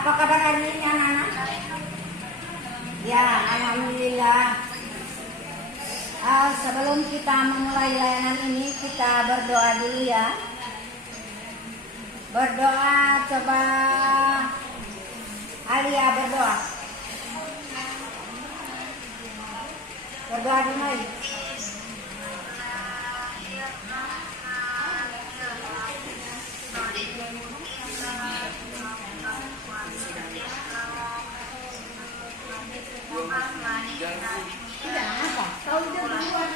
Apa kabar hari ini anak-anak? Ya, alhamdulillah. Sebelum kita memulai layanan ini, kita berdoa dulu ya. Berdoa, coba Alia berdoa. Berdoa dulu. Tidak apa, kau udah duluan.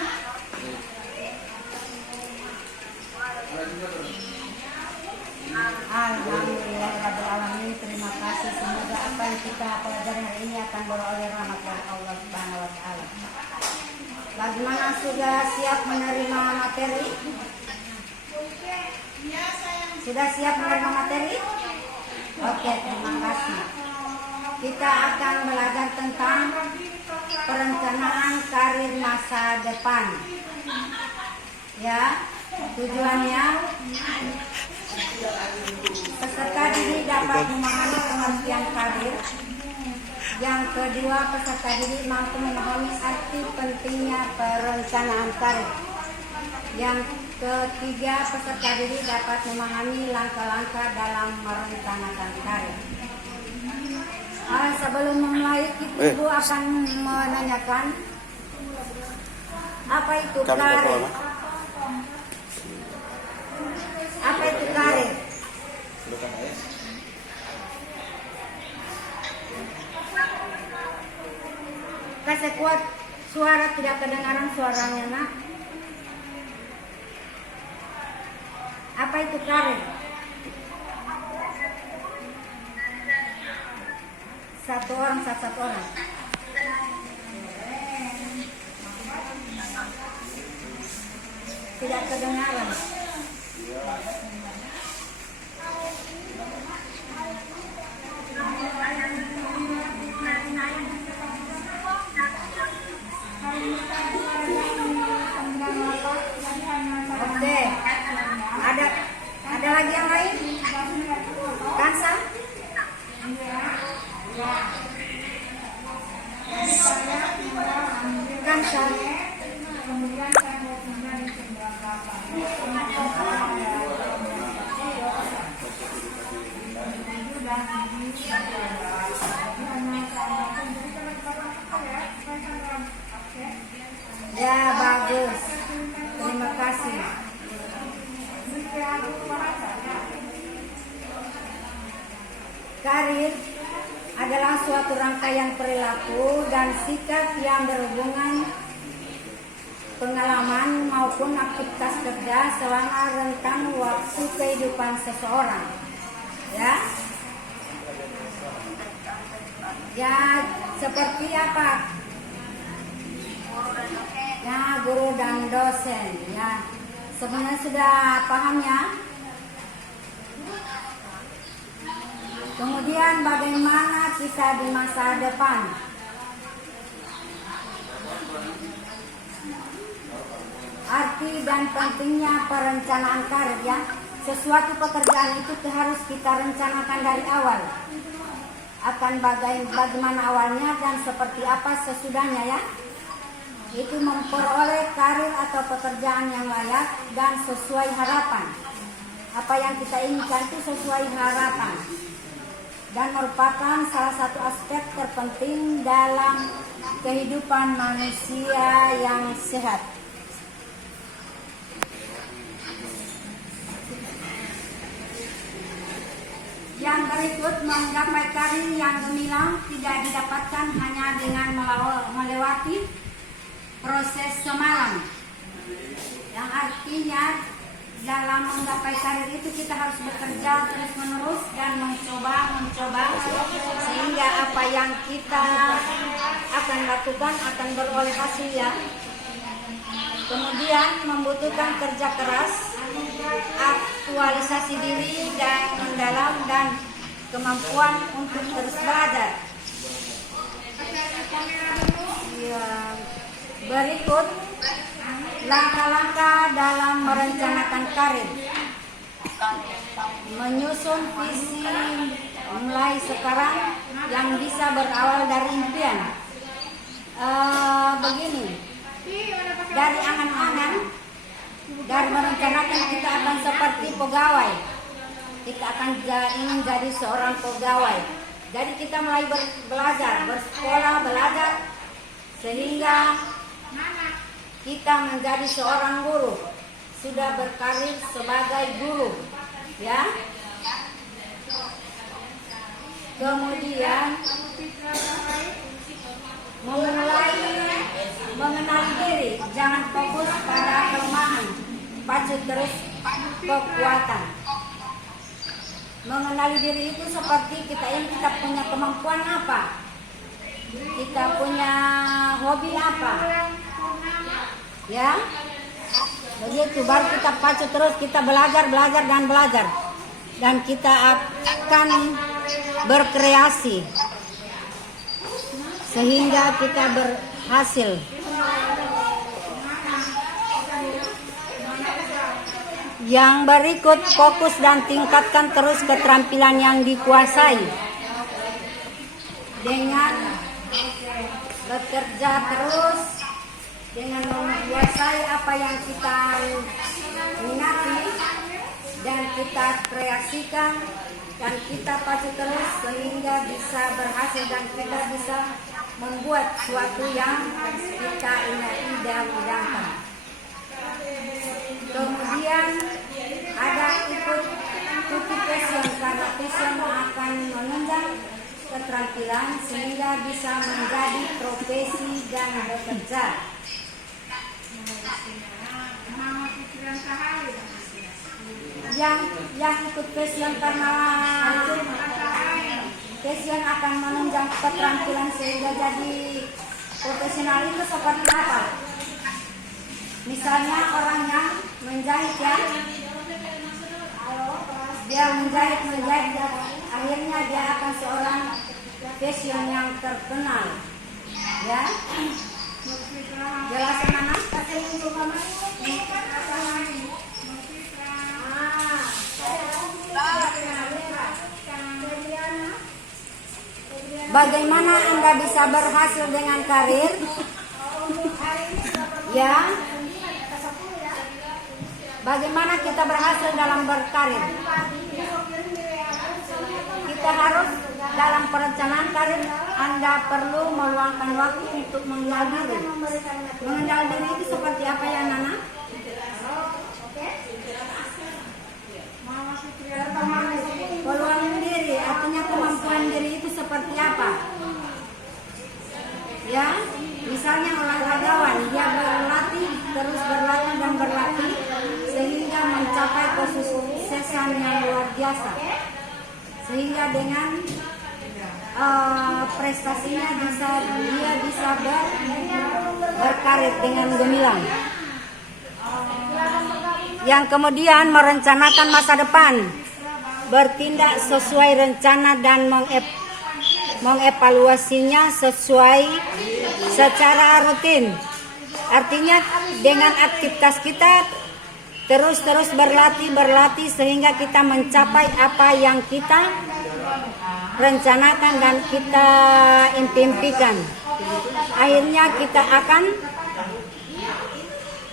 Alhamdulillahirrahmanirrahim. Terima kasih. Semoga apa yang kita pelajari hari ini akan beroleh rahmat dari Allah Subhanahu wa Ta'ala. Bagaimana, sudah siap menerima materi? Sudah siap menerima materi? Oke, terima kasih. Kita akan belajar tentang perencanaan karir masa depan. Ya, tujuannya peserta didik dapat memahami pengertian karir. Yang kedua, peserta didik mampu memahami arti pentingnya perencanaan karir. Yang ketiga, peserta didik dapat memahami langkah-langkah dalam merencanakan karir. Sebelum memulai, Ibu akan menanyakan apa itu karir? Apa itu karir? Kasih kuat suara, tidak kedengaran suaranya, nak. Apa itu karir? Satu orang. Tidak kedengaran. Oke. Ada lagi yang lain? Kansa? Kansa. Ya, bagus. Terima kasih. Karir adalah suatu rangkaian perilaku dan sikap yang berhubungan pengalaman maupun aktivitas kerja selama rentang waktu kehidupan seseorang. Ya, seperti apa? Ya, guru dan dosen. Ya, sebenarnya sudah paham ya. Kemudian bagaimana kita di masa depan? Arti dan pentingnya perencanaan karir ya. Sesuatu pekerjaan itu harus kita rencanakan dari awal. Akan bagaimana awalnya dan seperti apa sesudahnya ya. Itu memperoleh karir atau pekerjaan yang layak dan sesuai harapan. Apa yang kita inginkan itu sesuai harapan. Dan merupakan salah satu aspek terpenting dalam kehidupan manusia yang sehat. Yang berikut, menggapai karir yang gemilang tidak didapatkan hanya dengan melewati proses semalam. Yang artinya dalam menggapai karir itu kita harus bekerja terus-menerus dan mencoba sehingga apa yang kita akan lakukan akan beroleh hasil ya. Kemudian membutuhkan kerja keras, aktualisasi diri dan mendalam dan kemampuan untuk terus belajar. Ya, berikut langkah-langkah dalam merencanakan karir. Menyusun visi mulai sekarang yang bisa berawal dari impian. Begini, dari angan-angan, dari merencanakan kita akan seperti pegawai. Kita akan ingin jadi seorang pegawai. Jadi kita mulai belajar, bersekolah, belajar, sehingga kita menjadi seorang guru. Sudah berkarir sebagai guru, ya. Kemudian memulai mengenali diri, jangan fokus pada kelemahan, pacu terus kekuatan. Mengenali diri itu seperti kita punya kemampuan apa, kita punya hobi apa, ya. Begitu baru kita pacu terus, kita belajar dan kita akan berkreasi sehingga kita berhasil. Yang berikut, fokus dan tingkatkan terus keterampilan yang dikuasai dengan bekerja terus, dengan menguasai apa yang kita minati dan kita kreasikan, dan kita pacu terus sehingga bisa berhasil dan kita bisa membuat sesuatu yang kita idam-idamkan. Kemudian ada ikuti passion, karena passion akan menunjang keterampilan sehingga bisa menjadi profesi dan bekerja. Yang ikut passion karena passion akan menunjang keterampilan sehingga jadi profesional itu seperti apa? Misalnya orang yang menjahit, ya, dia menjahit, akhirnya dia akan seorang passion yang terkenal, ya. Jelas mana? Bagaimana Anda bisa berhasil dengan karir? Ya. Bagaimana kita berhasil dalam berkarir? Kita harus dalam perencanaan karir, Anda perlu meluangkan waktu untuk mengenal diri. Mengenal diri itu seperti apa, ya, Nana? Peluang diri artinya kemampuan diri itu seperti apa? Ya, misalnya olahragawan, dia berlatih dan berlatih sehingga mencapai kesuksesan yang luar biasa. Sehingga dengan prestasinya dia bisa berkarir dengan gemilang. Yang kemudian merencanakan masa depan, bertindak sesuai rencana dan mengevaluasinya secara rutin. Artinya dengan aktivitas kita terus berlatih sehingga kita mencapai apa yang kita rencanakan dan kita impikan. Akhirnya kita akan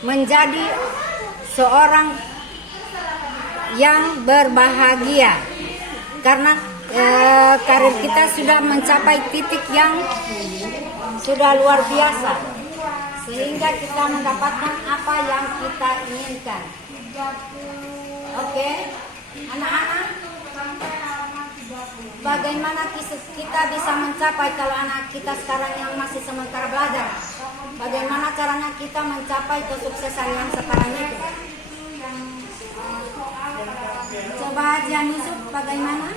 menjadi seorang yang berbahagia karena karir kita sudah mencapai titik yang sudah luar biasa sehingga kita mendapatkan apa yang kita inginkan. Oke, anak-anak, bagaimana kita bisa mencapai kalau anak kita sekarang yang masih sementara belajar? Bagaimana caranya kita mencapai kesuksesan yang sekarang itu? Coba Jian Yusuf, bagaimana?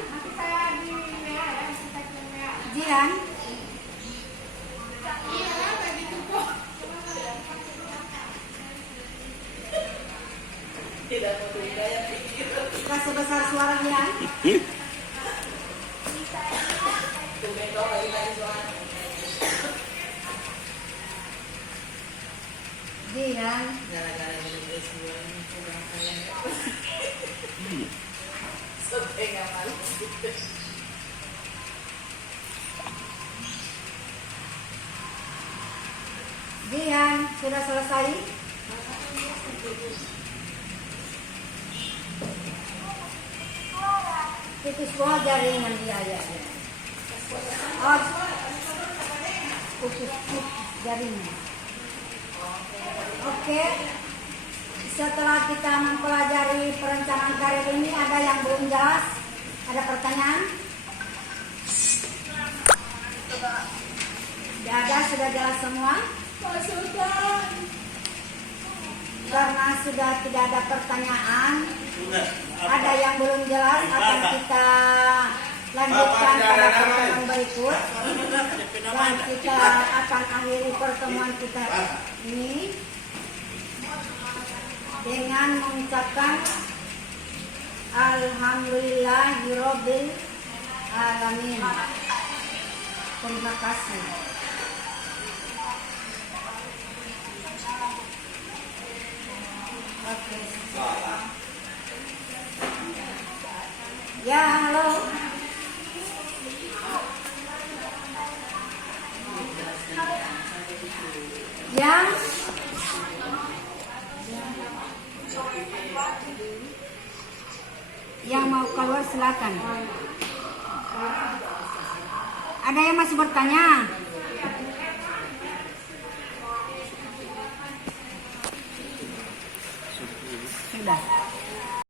Jian? Kasih besar suaranya. Jian. Sudah selesai? Putus semua jaringan dia ya. Oh, putus jaringan. Oke. Setelah kita mempelajari perencanaan karir ini, ada yang belum jelas? Ada pertanyaan? Tidak ada, sudah jelas semua? Sudah. Karena sudah tidak ada pertanyaan, ada yang belum jelas, akan kita lanjutkan pada pertemuan berikut. Dan kita akan akhiri pertemuan kita ini dengan mengucapkan Alhamdulillahirabbil alamin. Terima kasih. Oke. Ya, halo. Ya. Yang mau keluar silakan. Ada yang masih bertanya?